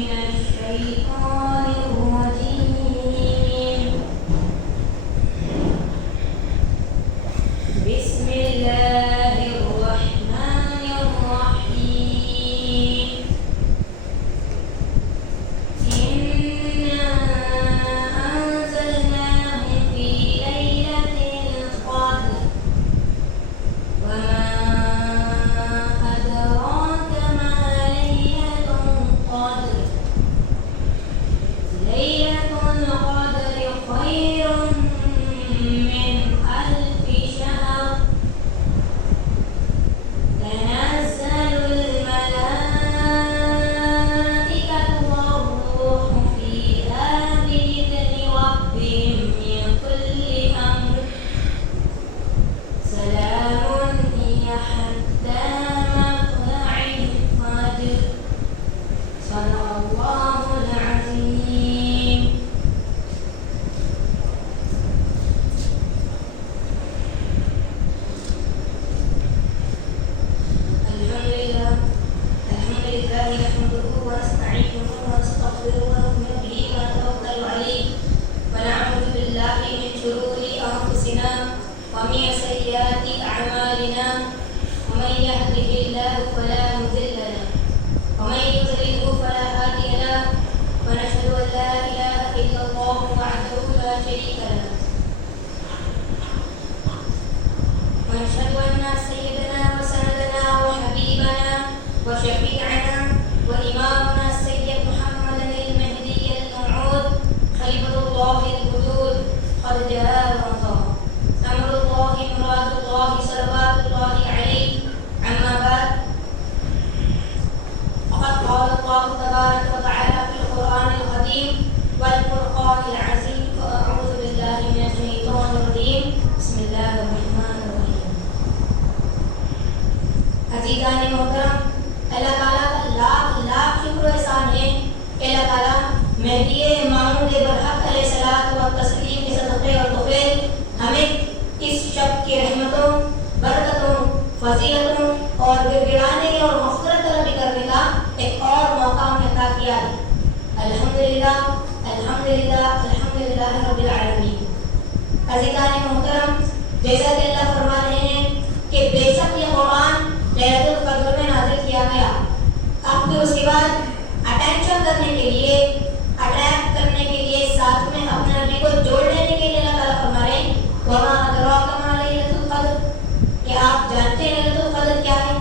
من الشيطان الرجيم. بسم الله الرحمن الرحيم. إنا أنزلناه في ليلة القدر وما أدراك ما ليلة القدر. ليلة القدر خير من ألف شهر. تنزل الملائكة والروح فيها بإذن ربهم من كل أمر. سلام هي حتى مطلع الفجر. صدق الله العظيم. الحمد لله نحمده ونستعينه ونستغفره ونؤمن به ونتوكل عليه ونعوذ بالله من شرور أنفسنا ومن سيئات أعمالنا. ومن يهده الله فلا مضل له ومن يضلله فلا هادي له. ونشهد أن لا إله إلا الله وحده لا شريك له. ونشهد أن سيدنا وسندنا وحبيبنا وشفيعنا وإمامنا السيد محمدا المهدي الموعود خليفة الله الوجود قد جاء وانصر. أمر الله مراد الله صلوات الله عليه. أما بعد فقد قال الله تبارك وتعالى في القرآن القديم والفرقان العظيم. فأعوذ بالله من الشيطان الرجيم. بسم الله الرحمن الرحيم. عزیزان محترم، اللہ تعالیٰ کا لاکھ لاکھ شکر و احسان ہے کہ اللہ تعالیٰ مہدی مامون برحق علیہ الصلوۃ والتسلیم کے صدقے اور توفیل ہمیں اس شب کی رحمتوں، برکتوں، فضیلتوں اور گڑگڑانے اور مغفرت طلبی کرنے کا ایک اور موقع ہمیں عطا کیا ہے. الحمدللہ الحمدللہ الحمدللہ رب العالمین. عزیزان محترم، جیسا کہ اللہ فرما رہے ہیں کہ بے شک یہ قرآن لیلۃ القدر میں نازل کیا گیا. اب پھر اس کے بعد اٹینشن کرنے کے لیے، اٹریکٹ کرنے کے لیے، ساتھ میں اپنے نبی کو جوڑ لینے کے لیے اللہ تعالیٰ فرما رہے ہیں وَمَا أَدْرَاكَ مَا لَيْلَةُ الْقَدْرِ. کہ آپ جانتے ہیں لیلۃ القدر کیا ہے،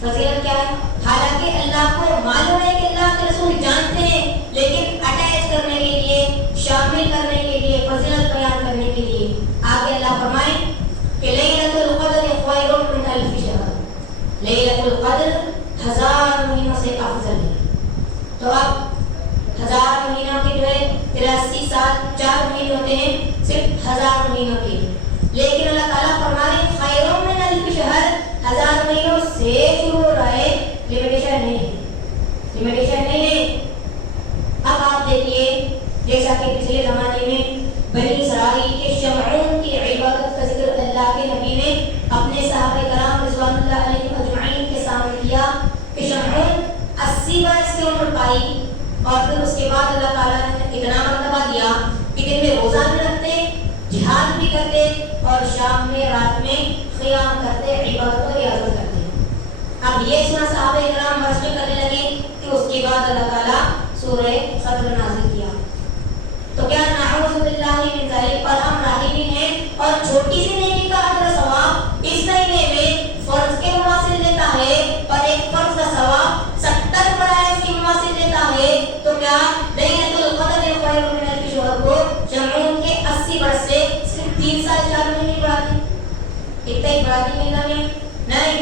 فضیلت کیا ہے. حالانکہ اللہ کو معلوم ہے کہ اللہ کے رسول جانتے ہیں، لیکن اٹیچ کرنے کے لیے، شامل کرنے کے لیے، فضیلت بیان کرنے کے لیے آگے اللہ فرمائیں کہ لیلۃ القدر خیر من الف شہر. لیلۃ القدر 1000 مہینوں سے افضل ہے. تو اب 1000 مہینوں کے جو ہے 83 سال 4 مہینے ہوتے ہیں، صرف 1000 مہینوں کے. لیکن اللہ تعالیٰ فرما رہے ہیں خیر من الف شہر. 1000 مہینوں سے شروع ہو رہا ہے، لمیٹیشن نہیں ہے، لمیٹیشن نہیں ہے. اب آپ دیکھیے جیسا کہ پچھلے زمانے میں بنی اسرائیل کے شمعون کی عبادت کا ذکر اللہ کے نبی نے اپنے صحابہ کرام رضوان اللہ علیہم اجمعین کے سامنے کیا کہ شمعون 80 برس کی عمر پائی اور پھر اس کے بعد اللہ تعالیٰ نے اتنا مرتبہ دیا کہ دن میں روزہ بھی رکھتے، جہاد بھی کرتے اور شام میں رات میں قیام کرتے، عبادت و ریاضت کرتے. اب یہ سنا صحابہ کرام مسجد کرنے لگے کہ اس کے بعد اللہ تعالیٰ سورہ قدر نازل کیا. تو کیا نعوذ باللہ من ذالک پر ہم راغبین ہیں اور چھوٹی سی نیکی کا اجر ثواب اس مہینے میں فرض کے مواصل لیتا ہے اور ایک فرض کا ثواب 70 فرائض کے مواصل لیتا ہے. تو کیا لیلۃ القدر خیر من الف شہر کو شمعون کے 80 برس سے صرف 3 سال 4 مہینے بڑھا دی؟ اتنا ہی بڑھا دی مہینہ میں نہیں.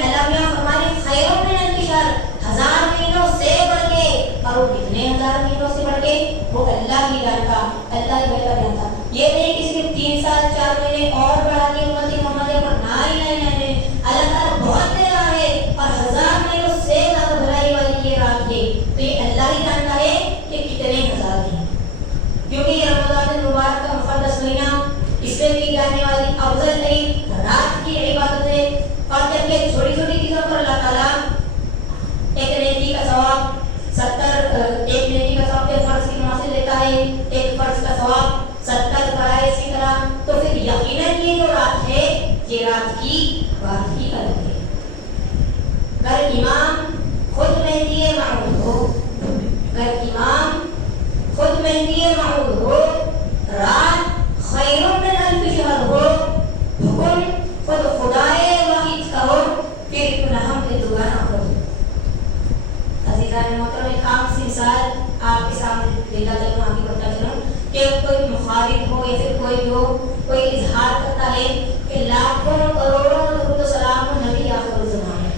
اللہ میاں فرمانے خیر من الف شہر 1000 مہینوں سے بڑھ کے. اور وہ کتنے 1000 مہینوں سے بڑھ کے وہ اللہ ہی جانتا، اللہ ہی بہتر جانتا. یہ نہیں کہ صرف 3 سال 4 مہینے اور بڑھا کے امتی محمدیہ پر نہیں. اللہ تعالیٰ بہت بڑا ہے اور 1000 مہینوں سے زیادہ بھلائی والی یہ رات ہے. تو یہ اللہ ہی جانتا ہے کہ کتنے 1000 ہیں. کیونکہ یہ رمضان المبارک کا مقدس مہینہ، اس میں کی جانے والی افضل ترین رات کی عبادت ہے. اور جب یہ چھوٹی چھوٹی چیزوں پر اللہ تعالیٰ ایک نیکی کا ثواب 70 ایک نیکی یہ رات کی بات ہی الگ ہے. اگر امام خود مہدی موعود ہو، اگر امام خود مہدی موعود ہو، رات خیر من الف شہر ہو، حکم خود خدائے واحد کا ہو، پھر کیوں نہ ہم نے دوبارہ پڑھو. عزیزان محترم، ایک عام سی مثال آپ کے سامنے دیتا چلوں، آگے بڑھتا چلوں کہ کوئی مخالف ہو یا پھر کوئی ہو، کوئی اظہار کرتا ہے کہ لاکھوں کروڑوں درود و سلام نبی آخر الزمان ہے،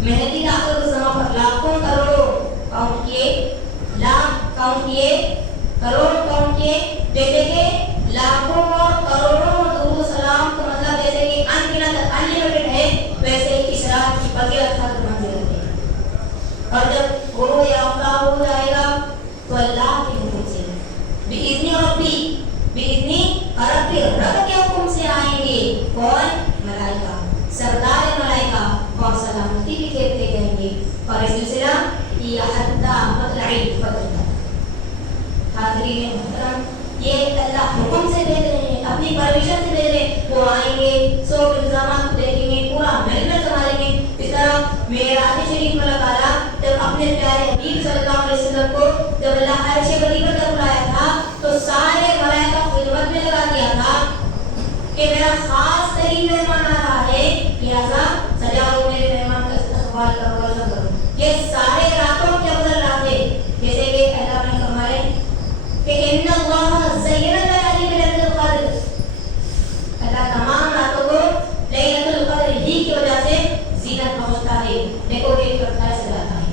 مہدی آخر الزمان پر لاکھوں کروڑوں کاؤنٹ کیے، لاکھ کاؤنٹ کیے، کروڑ کاؤنٹ کیے، جیسے کہ لاکھوں اور کروڑوں درود و سلام کا مطلب جیسے کہ انلمیٹڈ ہے، ویسے ہی اس رات کی فضیلت حد منزل ہے. اور جب غروب آفتاب ہو جائے گا تو اللہ کے حکم سے بِإِذْنِ رَبِّي، بِإِذْنِ رَبِّ، رب کے حکم سے آئیں گے. کون؟ ملائکہ، سردار ملائکہ، اور سلامتی بھی کہتے جائیں گے. اور اس سلسلہ یہ حتی مطلع الفجر تک. حاضرین محترم، یہ اللہ حکم سے بھیج رہے ہیں، اپنی پرمیشن سے بھیج رہے ہیں. وہ آئیں گے، سب الزامات کو دیکھیں گے، پورا محنت سنبھالیں گے. اس طرح معراج شریف میں اللہ تعالیٰ جب اپنے پیارے حبیب صلی اللہ علیہ وسلم کو جب اللہ عرش بری پر جب بلایا تھا تو سارے ملائکہ خدمت میں لگا دیا تھا کہ میرا خاص ترین مہمان آ رہا ہے، لہٰذا سجاؤ میرے مہمان کا استقبال کرو، ویلکم کرو. یہ سارے راتوں کے افضل رات ہے، جیسے کہ اللہ نے فرمایا کہ ان اللہ زین الليالي بليلة القدر، اللہ تمام راتوں کو لیلۃ القدر ہی کی وجہ سے زینت پہنچتا ہے، ڈیکوریٹ کرتا ہے، سجاتا ہے.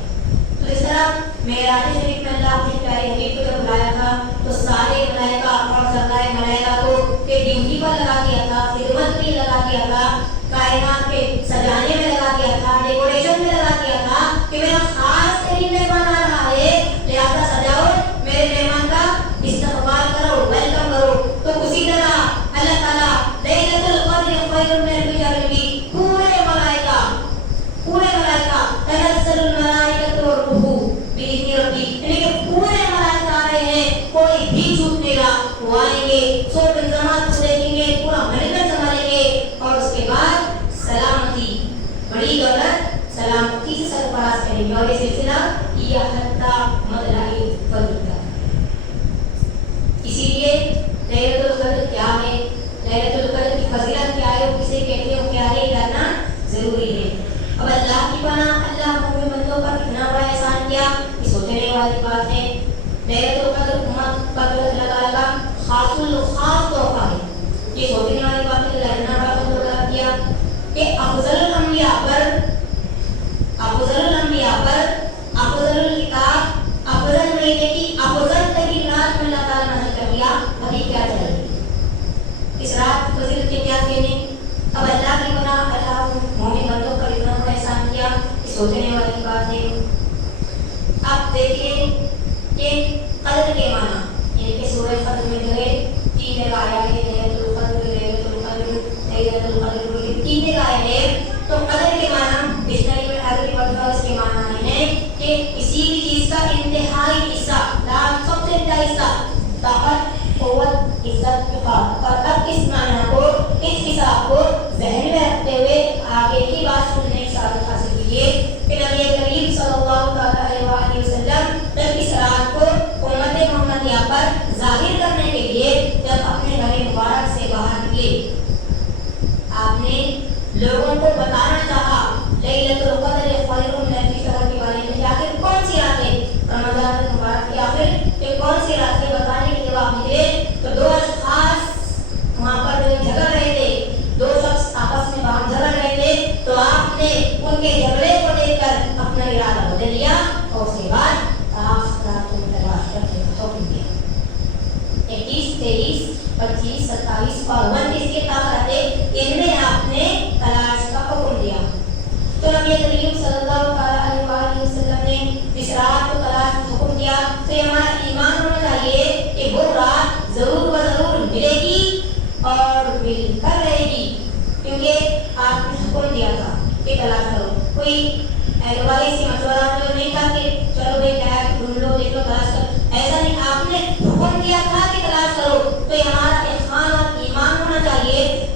تو اس طرح معراج شریف میں اللہ اپنے پیارے حبیب کو جب بلایا تھا تو سارے ملائکہ اور سردار ملائکہ کو کہ ڈیوٹی پر لگا دیا تھا، خدمت بھی لگا دیا تھا، کائنات کے سجانے میں لگا دیا تھا، ڈیکوریشن میں لگا دیا تھا کہ میرا خاص ترین مہمان آ رہا ہے، لہٰذا سجاؤ، میرے مہمان کا استقبال کرو، ویلکم کرو. تو اسی طرح اللہ تعالیٰ لیلۃ القدر خیر من الف شہر بھی پورے ملائکہ تنزل الملائکۃ والروح بإذن ربی، یعنی کہ پورے ملائکہ آ رہے ہیں، کوئی بھی چھوٹ نہیں رہا. وہ آئیں گے، سب الزامات کو دیکھیں گے، پورا محنت سنبھالیں گے، اور اس کے بعد سلامتی، بڑی دولت سلامتی سے سرفراز کریں گے. اور یہ سلسلہ یہ حتی مطلع الفجر تک. اسی لیے لیلۃ القدر کیا ہے، لیلۃ القدر کی فضیلت کیا ہے، وہ کسے کہتے ہیں، وہ کیا ہے، جاننا ضروری ہے. اب اللہ کی پناہ، اللہ مومن بندوں پر کتنا بڑا احسان کیا، یہ سوچنے والی بات ہے. لیلۃ القدر امت پر اللہ تعالیٰ کا خاص الخاص تحفہ ہے. یہ سوچنے والی بات ہے کہ اللہ نے بڑا فضل کیا کہ افضل الانبیاء پر، افضل الکتاب، افضل مہینے کی افضل ترین رات میں اللہ تعالیٰ نازل کر دیا. ابھی کیا چاہیے اس رات کی فضیلت کے کیا کہنے. اب اللہ کی پناہ، اللہ مومن بندوں پر اتنا بڑا احسان کیا، یہ سوچنے والی بات ہے. آپ دیکھیے کہ قدر کے معنی، یعنی کہ سورہ قدر میں جو ہے 3 جگہ آیا ہے، لیلۃ القدر، لیلۃ القدر، لیلۃ القدر، 3 جگہ آیا ہے. تو قدر کے معنی ڈکشنری میں عربی ورڈ اس کے معنی ہیں کہ کسی بھی چیز کا انتہائی حصہ، سب سے بڑا حصہ، طاقت، قوت، عزت، وقار. اور اب اس معنی کو، اس حساب کو ذہن میں رکھتے ہوئے آگے کی بات سننے کی سعادت حاصل کیجیے کہ نبی کریم صلی اللہ علیہ وسلم جب اس رات کو امت محمدیہ پر ظاہر کرنے کے لیے جب اپنے گھر مبارک سے باہر نکلے، آپ نے لوگوں کو بتانا چاہا لیلۃ القدر خیر من الف شہر کے بارے میں. آخر کون سی رات ہے رمضان المبارک کی، آخر کہ کون سی رات ہے بتانے کے لیے آپ نکلے تو 2 اشخاص وہاں پر جو جھگڑ رہے تھے، 2 شخص آپس میں باہر جھگڑ رہے تھے، تو آپ نے ان کے جھگڑے کو دیکھ کر اپنا ارادہ بدل لیا اور اس کے بعد حکم دیا. 21، 23، 25، 27 اور 29 کے تاخیر ان میں آپ نے تلاش کا حکم دیا. تو نبی کریم صلی اللہ علیہ وسلم نے اس رات کو تلاش کا حکم دیا. تو یہ ہمارا ایمان ہونا چاہیے کہ وہ رات ضرور و ضرور ملے گی اور مل کر رہے گی، کیونکہ آپ نے حکم دیا تھا کہ تلاش کرو. کوئی ایڈوائس یا مشورہ جو نہیں تھا کہ چلو بھائی کیا ڈھونڈ لو، دیکھ لو، تلاش کرو، ایسا نہیں. آپ نے حکم دیا تھا کہ تلاش کرو. تو یہ ہمارا احسان اور ایمان ہونا چاہیے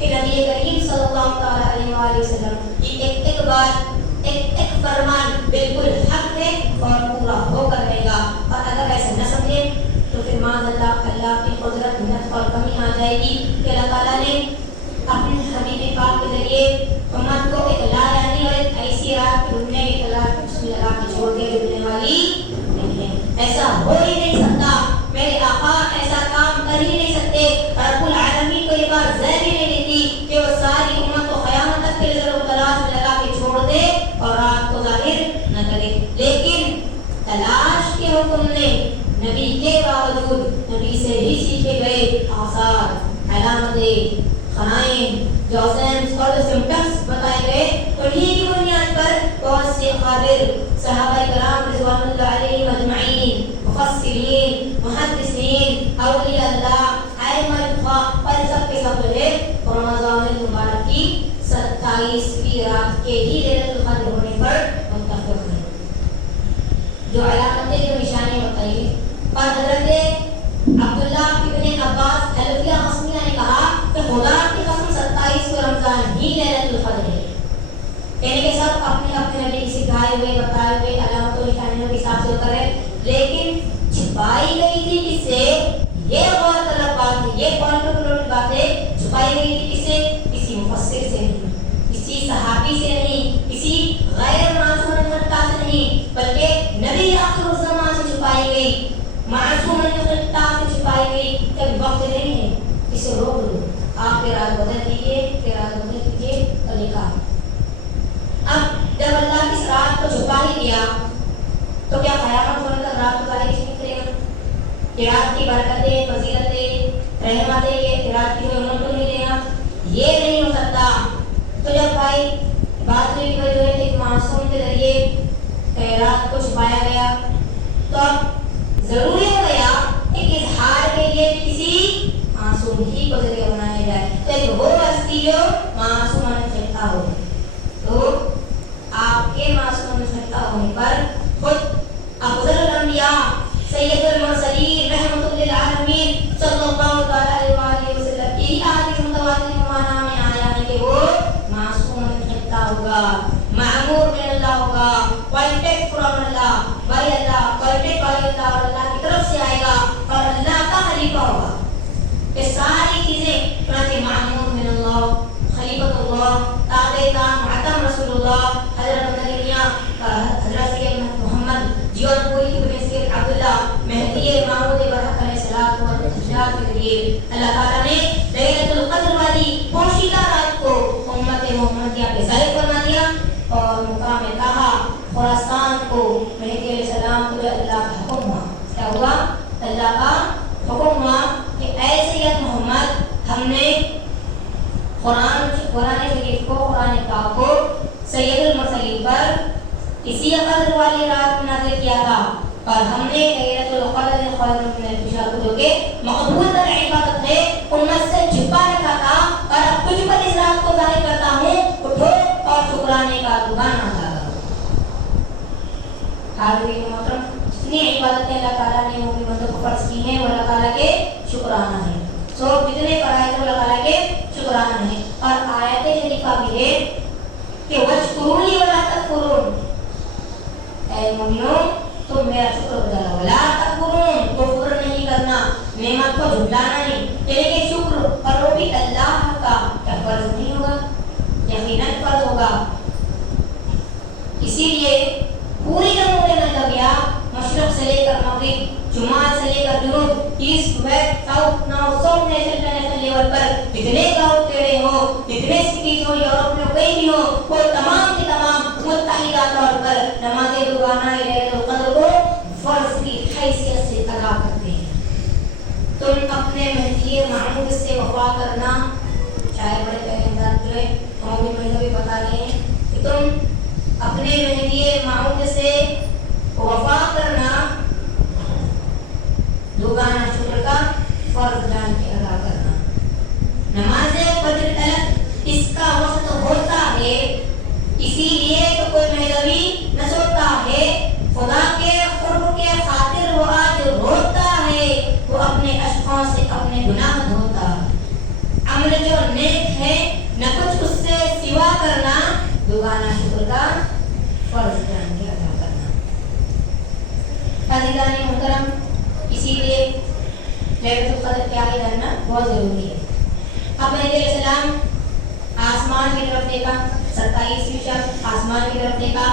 بعد ایک فرمان بالکل حق ہے اور پورا ہو کر رہے گا. اور اگر ایسا نہ سمجھے تو پھر معاذ اللہ کی قدرت محنت اور کمی آ جائے گی کہ اللہ تعالیٰ نے اپنے حبیب پاک کے ذریعے امت کو ایک لا یعنی اور ایک ایسی رات کی ڈھونڈنے کی طلاق بسم اللہ کی چھوڑ کے ڈھونڈنے والی نہیں ہے. ایسا ہو ہی نہیں سکتا. میرے آقا ایسا کام کر ہی نہیں سکتے. رب العالمین کو یہ بات ظاہر ہی نہیں دیتی کہ وہ ساری امت کو قیامت تک کے ضرور تلاش میں لگا کے چھوڑ دے اور رات کو ظاہر نہ کرے. لیکن تلاش کے حکم نے نبی کے باوجود نبی سے ہی سیکھے گئے آثار، علامتیں، خنائن، جوزنس اور جو سمٹمز بتائے گئے انہی کی بنیاد پر بہت سے قابل صحابہ کرام رضوان اللہ علیہم اجمعین، مفسرین، محدثین، اولیاء اللہ، ائمہ الفقہ پر سب کے سب جو ہے رمضان المبارک کی 27ویں رات کے ہی لیلۃ القدر ہونے پر متفق ہیں. جو علامتیں جو نشانیں بتائی اور حضرت عبداللہ ابن عباس حلفیہ قسمیہ نے کہا کہ خدا کی قسم 27 رمضان ہی لیلۃ القدر ہے. یعنی کہ سب اپنے اپنے نبی کی سکھائے ہوئے بتائے ہوئے علامتوں نشانیوں کے حساب سے اتر رہے، لیکن چھپائی گئی تھی کس سے؟ یہ غور طلب بات ہے، یہ پوائنٹ بات ہے. چھپائی گئی تھی کس سے؟ کسی مفسر سے نہیں، کسی صحابی سے نہیں، کسی غیر معصوم خطا سے نہیں، بلکہ نبی آخر الزمان سے چھپائی گئی، معصوم خطا سے چھپائی گئی. کبھی وقت نہیں ہے اسے روک دو، آپ کے رات بدل دیجیے اور لکھا. اب جب اللہ کی اس رات کو چھپا ہی دیا تو کیا قیامت ہونے تک رات کو ظاہر نہیں کرے گا؟ کہ رات کی برکتیں، فضیلتیں، رحمتیں یہ رات کی امت کو نہیں دے گا؟ یہ نہیں ہو سکتا. تو جب بھائی بات ہوئی کہ جو ہے ایک معصوم کے ذریعے رات کو چھپایا گیا تو اب ضروری ہو گیا ایک اظہار کے لیے کسی معصوم ہی کو ذریعہ بنایا جائے. تو ایک وہ ہستی جو معصوم خطا ہو، تو آپ کے معصوم خطا ہونے پر خود افضل الانبیاء سید المرسلین رحمۃ للعالمین صلی اللہ تعالی علیہ وسلم کی احادیث متواتر معنی میں آیا ہے کہ وہ معصوم خطا ہوگا، معمور من اللہ ہوگا، کوالٹیٹ فرام اللہ، بائی اللہ، کوالٹیٹ بائی اللہ اور اللہ کی طرف سے آئے گا اور اللہ کا خلیفہ ہوگا. یہ ساری چیزیں چنانچہ معمور من اللہ، خلیفۃ اللہ، تابع معتم رسول اللہ، حضرت مدنیہ حضرت سید محمد جیون پوری ابن سید عبداللہ مہدی محمود برحق علیہ السلام کے ذریعے اللہ تعالیٰ نے لیلۃ القدر والی پوشیدہ رات کو امت محمدیہ پہ ظاہر فرما دیا اور مقام طہا خراسان کو مہدی علیہ السلام کو اللہ کا حکم ہوا. کیا ہوا؟ اللہ کا حکم ہوا کہ اے سید محمد ہم نے قرآن شریف کو، قرآن پاک کو سید المرسلین پر اسی قدر والی رات نازل کیا تھا اور ہم نے لیلۃ القدر خیر من الف شہر جو کہ مقبول تر عبادت ہے امت سے چھپا رکھا تھا اور اب تجھ پر اس رات کو ظاہر کرتا ہوں، اٹھو اور شکرانے کا دکان ادا کرو. حاضرین محترم، جتنی عبادتیں اللہ تعالیٰ نے مومن بندوں کو فرض کی ہیں وہ اللہ تعالیٰ کے شکرانہ ہیں. جتنے فرائض اللہ تعالیٰ کے شکرانہ ہیں. اور آیت شریفہ بھی ہے کہ وَاشْكُرُونِي وَلَا تَكْفُرُونَ، اے مومنوں تم میرا شکر گزار ہو، وَلَا تَكْفُرُونَ کفر نہیں کرنا، نعمت کو جھٹلانا نہیں. یعنی کہ شکر اور وہ بھی اللہ کا کیا فرض نہیں ہوگا؟ یقیناً فرض ہوگا. اسی لیے پوری جمہور نبویہ مشرق سے لے کر مغرب، شمال سے لے کر جنوب، ایسٹ ویسٹ ساؤتھ نارتھ سب نیشنل لیول پر جتنے گاؤں تیڑے ہو، جتنے سٹیز ہو، یورپ میں کہیں بھی ہو، وہ تمام کے تمام متحدہ طور پر نماز دوگانہ لیلۃ القدر کو فرض کی حیثیت سے ادا کرتے ہیں. تم اپنے مہدی معمود سے وفا کرنا، چاہے بڑے پہلے جو ہے ہم بھی مہینے بھی بتا رہے ہیں کہ تم اپنے مہدی معمود سے وفا کرنا دوگانہ شکر کا فرض جان کے ادا کرنا. نماز فجر تلک اس کا وقت ہوتا ہے، اسی لیے تو کوئی مہدوی نہ سوتا ہے. خدا کے قرب کے خاطر وہ آج روتا ہے، وہ اپنے اشقوں سے اپنے گناہ دھوتا. عمل جو نیک ہے نہ کچھ اس سے سوا کرنا دوگانہ شکر محترم اسی لیے لیلۃ القدر کے آگے جاننا بہت ضروری ہے. اب مہدی علیہ السلام آسمان کی طرف دیکھا, 27ویں شب آسمان کی طرف دیکھا,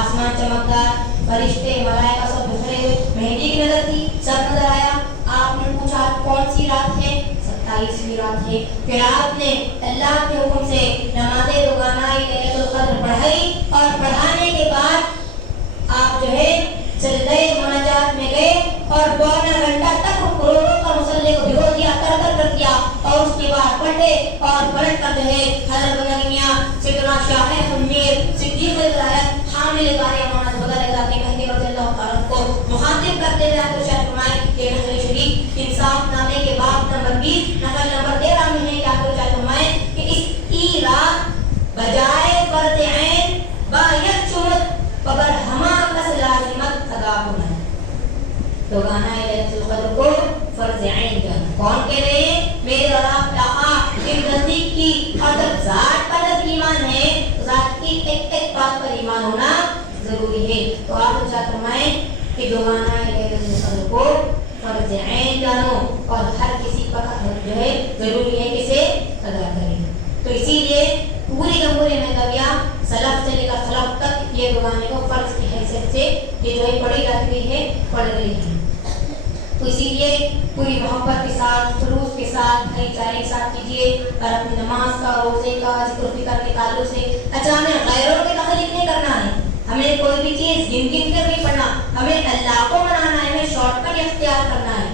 آسمان چمکدار, فرشتے ملائکہ سب بکھرے ہوئے, مہدی کی نظر تھی, سب نظر آیا. آپ نے پوچھا کون سی رات ہے؟ 27ویں رات ہے. پھر آپ نے اللہ کے حکم سے نماز روزانہ لیلۃ القدر پڑھائی اور پڑھانے کے بعد آپ جو ہے سجدہ مناجات میں گئے اور پونا گھنٹہ تک روکو کا مصلی کو بھگو دیا, کر دیا اور اس کے بعد پڑھے اور پلٹ کر جو ہے حضرت بندگی میاں سیدنا شاہ امیر صدیق ولایت حامل بار امانت وغیرہ ذات مہدی رضی اللہ تعالیٰ کو مخاطب کرتے ہوئے آپ ارشاد فرمائے کہ نقل شریف انصاف نامے کے باب نمبر 20 نقل نمبر 13 میں ہے کہ آپ ارشاد فرمائے کہ اس کی رات بجائے فرض عین با یک چمت ببر ہما کس لازمت ادا ہونا ہے. تو گانا ہے لیلۃ القدر کو فرض عین جانا. کون کہہ رہے ہیں؟ میرے اور آپ کا کے نزدیک کی اور جب ذات پر جب ایمان ہے تو ذات کی ایک ایک بات پر ایمان ہونا ضروری ہے. تو آپ ارشاد فرمائیں کہ جو گانا ہے لیلۃ القدر کو فرض عین جانو اور ہر کسی پر جو ہے ضروری ہے کہ اسے ادا کریں. تو اسی لیے پوری جمہوری مہدویہ سلف سے لے کر خلف تک یہ گانے کو فرض کی حیثیت سے یہ جو ہے پڑھی جاتی ہے, پڑھ رہی ہے. تو اسی لیے پوری محبت کے ساتھ, خلوص کے ساتھ, بھائی چارے کے ساتھ کیجیے اور اپنی نماز کا, روزے کا, ذکر و فکر کے تعلق سے اچھا ہمیں غیروں کے تخلیق نہیں کرنا ہے, ہمیں کوئی بھی چیز گن کر نہیں پڑھنا, ہمیں اللہ کو منانا ہے, ہمیں شارٹ کٹ اختیار کرنا ہے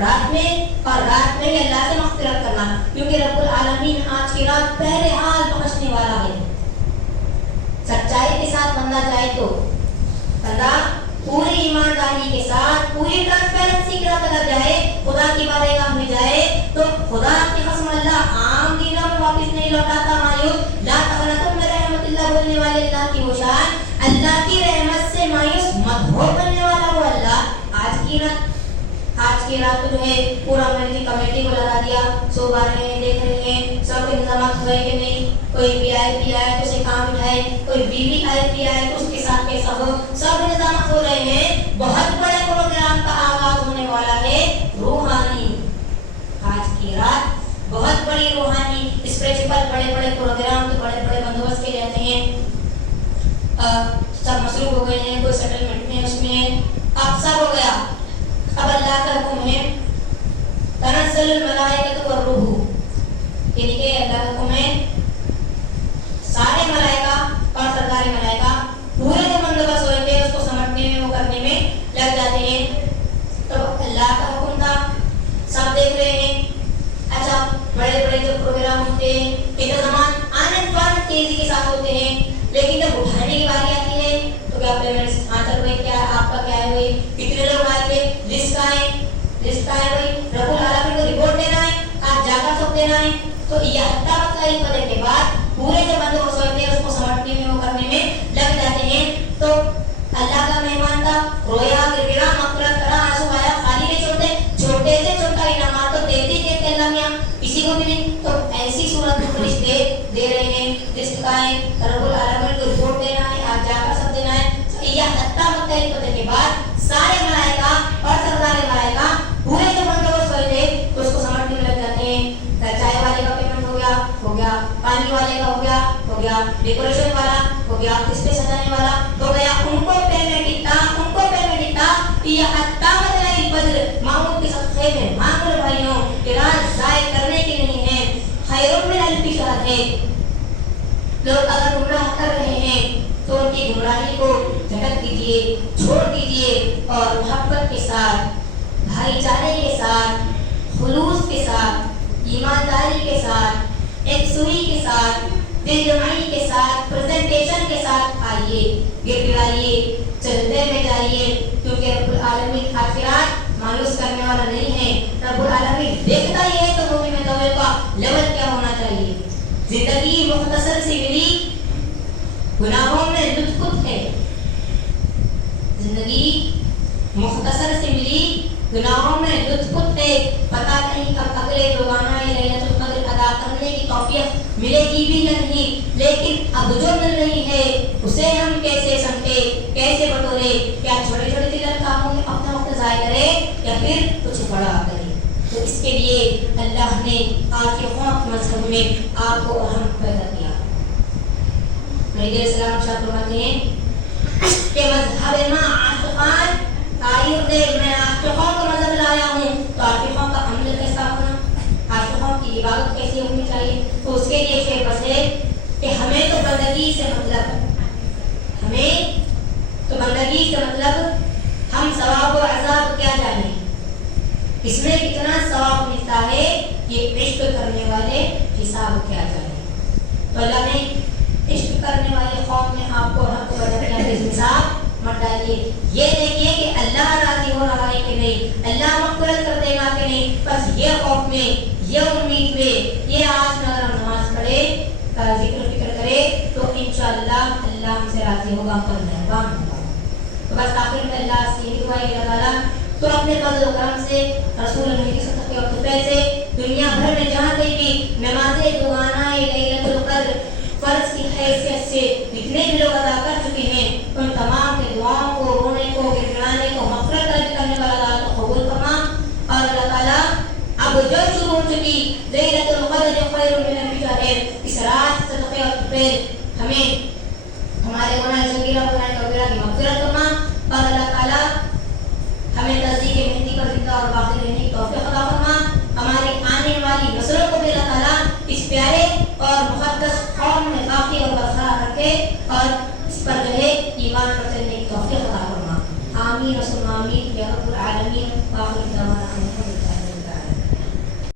رات میں, اور رات میں اللہ سے مغفرت کرنا, کیونکہ رب العالمین آج کی رات پہلے حال بخشنے والا ہے. سچائی کے ساتھ بندہ جائے تو بندہ پوری ایمانداری کے ساتھ, پوری ٹرانسپیرنسی کے ساتھ اگر جائے, خدا کی بارگاہ میں جائے تو خدا کی قسم اللہ عام دینوں میں واپس نہیں لوٹاتا مایوس. لا تقنطوا من رحمت اللہ بولنے والے اللہ کی وہ شان, اللہ کی رحمت سے مایوس مت ہو بننے والا وہ اللہ. آج کی رات جو ہے پورا مرضی کمیٹی کو لگا دیا, سو بارے ہیں, دیکھ رہے ہیں سب انتظامات ہوئے کہ نہیں, کوئی وی آئی پی آئے تو اسے کام اٹھائے, کوئی بیوی آئی پی آئے تو اس کے ساتھ کیسا ہو, سب انتظامات ہو رہے ہیں. بہت بڑے پروگرام کا آغاز ہونے والا ہے روحانی. آج کی رات بہت بڑی روحانی اسپریچول بڑے بڑے پروگرام کے بڑے بڑے بندوبست کے رہتے ہیں, سب مصروف ہو گئے ہیں, کوئی سیٹلمنٹ میں اس میں اب سب ہو گیا. اب اللہ کا حکم ہے تنزل الملائکۃ والروح, یعنی کہ اللہ کا حکم ہے سارے ملائکہ اور سرکاری ملائکہ پورے جو بندوبست ہوتے ہیں اس کو سمجھنے میں, وہ کرنے میں لگ جاتے ہیں. تو اللہ کا حکم تھا, سب دیکھ رہے ہیں. اچھا بڑے بڑے جو پروگرام ہوتے ہیں انتظامات آنے فوراً تیزی کے ساتھ ہوتے ہیں, لیکن جب اٹھانے کی باری آتی ہے تو کیا پیمنٹ آنسر ہوئے, کیا آپ کا کیا ہے ہوئی, کتنے لوگ آئے تھے, لسٹ آئے ہوئی, رب العالمین کو رپورٹ دینا ہے, آپ جا کر سب دینا ہے. تو یہ حتیٰ مطلعی قدر کے بعد پورے جو بندوبست ہوتے ہیں اس کو سمجھنے میں, وہ کرنے میں لگ جاتے ہیں. تو اللہ کا مہمان تھا, رویا, گر گرا, مغفرت کرا, آنسو آیا, خالی نہیں چھوڑتے, چھوٹے سے چھوٹا انعامات تو دیتے دیتے اللہ میاں کسی کو بھی نہیں. تو ایسی صورت میں فرشتے دے رہے ہیں, لسٹ آئے, رب العالمین کو رپورٹ دینا ہے, آج جا کر سب دینا ہے. یہ حتیٰ مطلعی قدر کے بعد سارے ملائکہ اور سرکار ملائکہ پورے جو بندوبست ہوئے تھے اس کو سمجھنے میں لگ جاتے ہیں. چائے والے کا پیمنٹ ہو گیا, پانی والے کا ہو گیا, ڈیکوریشن والا ہو گیا, اس پہ سجانے والا ہو گیا, ان کو پیمنٹ اتنا یہ حتیٰ مطلعی قدر معمول کے صدقے میں مانگ لو بھائیوں, راز ضائع کرنے کے نہیں ہے. خیر من الف شہر ہے. لوگ اگر گمراہ کر رہے ہیں تو ان کی گمراہی کو جھٹک دیجیے, چھوڑ دیجیے اور محبت کے ساتھ, بھائی چارے کے ساتھ, خلوص کے ساتھ, ایمانداری کے ساتھ, یکسوئی کے ساتھ, دل جمعی کے ساتھ, پریزنٹیشن کے ساتھ آئیے, گر گرائیے, چلتے میں جائیے, کیونکہ رب العالمین آخرات مایوس کرنے والا نہیں ہے. رب العالمین دیکھتا ہی ہے تو مومن میں توبہ کا لیول کیا ہونا چاہیے. زندگی مختصر سی ملی, گناہوں میں لطف خود ہے. زندگی مختصر سی ملی, گناہوں میں لطف خود ہے. پتہ نہیں اب اگلے روزانہ لیلۃ القدر ادا کرنے کی توفیق ملے گی بھی یا نہیں, لیکن اب جو مل رہی ہے اسے ہم کیسے سمٹے, کیسے بٹورے. کیا چھوٹے چھوٹے دلت کاموں میں اپنا وقت ضائع کرے یا پھر کچھ بڑا کرے. تو اس کے لیے اللہ نے آپ کے خوف مذہب میں آپ کو اہم پیدا کیا. نبی علیہ السلام ارشاد فرماتے ہیں کہ مذہب ما عاشقان تاریخ دے میں عاشقوں کا مذہب لایا ہوں. تو عاشقوں کا عمل کیسا ہونا, عاشقوں کی عبادت کیسی ہونی چاہیے. تو اس کے لیے شیخ بس ہے کہ ہمیں تو بندگی سے مطلب ہم ثواب و عذاب کیا جانیں, اس میں کتنا ثواب ملتا ہے, یہ عشق کرنے والے حساب کیا جانیں. تو اللہ نے عشق کرنے والے قوم میں آپ کو حق پیدا کیا ہے, حساب مت ڈالیے. یہ دیکھیے کہ اللہ راضی ہو رہا ہے کہ نہیں, اللہ مغفرت کر دے گا کہ نہیں. بس یہ خوف میں, یہ امید میں, یہ آج اگر ہم نماز پڑھے, ذکر فکر کرے تو انشاءاللہ اللہ ہم سے راضی ہوگا, پر مہربان ہوگا. تو بس آخر میں اللہ سے یہی دعا ہے کہ اللہ تعالیٰ تو اپنے فضل و کرم سے, رسول اللہ کے صدقے اور تحفے سے دنیا بھر میں جہاں کہیں بھی نماز دوغانہ لیلۃ القدر فرض کی حیثیت سے جتنے بھی لوگ ادا کر چکے ہیں, ان تمام کے دعاؤں کو, رونے کو, گڑگڑانے کو, مغفرت کرنے والا اللہ کو قبول فرما. اور اللہ تعالیٰ اب جو شروع ہو چکی لیلۃ القدر خیر من الف شہر, اس رات صدقے اور تحفے ہمیں ہمارے گناہ صغیرہ گناہ کبیرہ کی مغفرت فرما. اور اللہ تعالیٰ ہمیں تصدیق مہدی پر زندہ اور باقی رہنے کی توفیق عطا فرما. ہماری آنے والی نسلوں کو بھی اللہ تعالیٰ اس پیارے اور مقدس قوم میں باقی اور برقرار رکھے اور اس پر جو ہے ایمان پر چلنے کی توفیق عطا فرما. آمین و ثم آمین یا رب العالمین. وآخر دعوانا